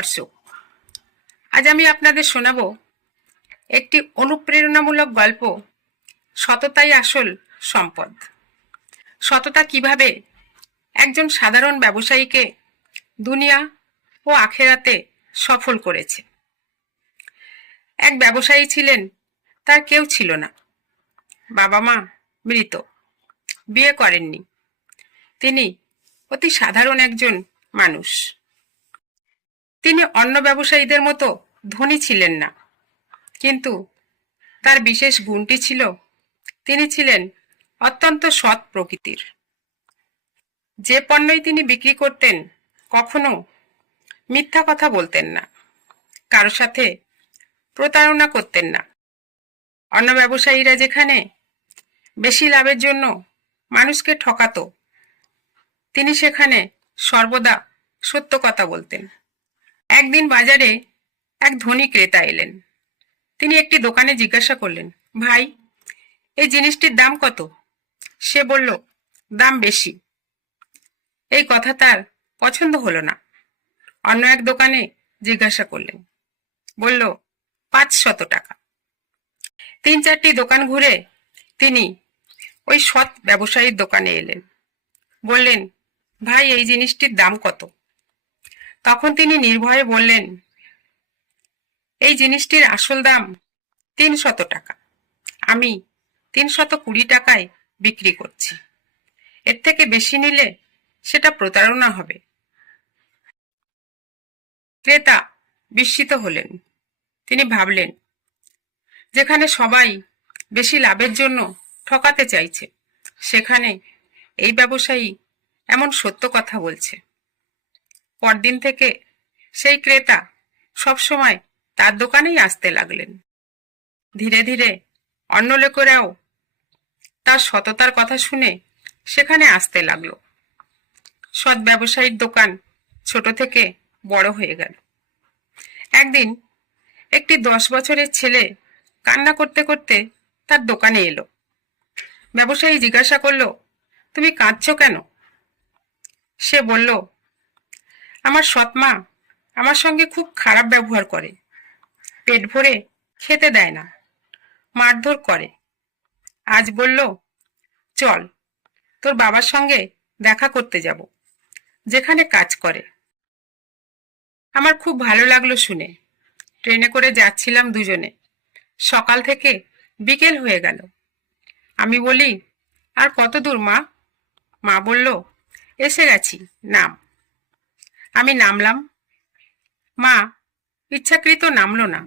দর্শক, আজ আমি আপনাদের শোনাবো একটি অনুপ্রেরণামূলক গল্প, সততাই আসল সম্পদ। সততা কিভাবে একজন সাধারণ ব্যবসায়ীকে দুনিয়া ও আখেরাতে সফল করেছে। এক ব্যবসায়ী ছিলেন, তার কেউ ছিল না। বাবা মা মৃত, বিয়ে করেননি। তিনি অতি সাধারণ একজন মানুষ। তিনি অন্য ব্যবসায়ীদের মতো ধনী ছিলেন না, কিন্তু তার বিশেষ গুণটি ছিল, তিনি ছিলেন অত্যন্ত সৎ প্রকৃতির। যে পণ্যই তিনি বিক্রি করতেন, কখনো মিথ্যা কথা বলতেন না, কারো সাথে প্রতারণা করতেন না। অন্য ব্যবসায়ীরা যেখানে বেশি লাভের জন্য মানুষকে ঠকাতো, তিনি সেখানে সর্বদা সত্য কথা বলতেন। একদিন বাজারে এক ধনী ক্রেতা এলেন। তিনি একটি দোকানে জিজ্ঞাসা করলেন, ভাই, এই জিনিসটির দাম কত? সে বলল, দাম বেশি। এই কথা তার পছন্দ হলো না। অন্য এক দোকানে জিজ্ঞাসা করলেন, বলল 500 টাকা। 3-4টি দোকান ঘুরে তিনি ওই সৎ ব্যবসায়ীর দোকানে এলেন। বললেন, ভাই, এই জিনিসটির দাম কত? তখন তিনি নির্ভয়ে বললেন, এই জিনিসটির আসল দাম 300 টাকা। আমি 320 টাকায় বিক্রি করছি। এর থেকে বেশি নিলে সেটা প্রতারণা হবে। ক্রেতা বিস্মিত হলেন। তিনি ভাবলেন, যেখানে সবাই বেশি লাভের জন্য ঠকাতে চাইছে, সেখানে এই ব্যবসায়ী এমন সত্য কথা বলছে। পরদিন থেকে সেই ক্রেতা সবসময় তার দোকানেই আসতে লাগলেন। ধীরে ধীরে অন্য লোকেরাও তার সততার কথা শুনে সেখানে আসতে লাগলো। সৎ ব্যবসায়ীর দোকান ছোট থেকে বড় হয়ে গেল। একদিন একটি 10 বছরের ছেলে কান্না করতে করতে তার দোকানে এলো। ব্যবসায়ী জিজ্ঞাসা করলো, তুমি কাঁদছো কেন? সে বলল, আমার সৎ মা আমার সঙ্গে খুব খারাপ ব্যবহার করে, পেট ভরে খেতে দেয় না, মারধর করে। আজ বলল, চল তোর বাবার সঙ্গে দেখা করতে যাব, যেখানে কাজ করে। আমার খুব ভালো লাগলো শুনে। ট্রেনে করে যাচ্ছিলাম দুজনে। সকাল থেকে বিকেল হয়ে গেল। আমি বলি, আর কত দূর মা? মা বলল, এসে গেছি, নাম। আমি নামলাম। মা ইচ্ছাকৃত নামলো না,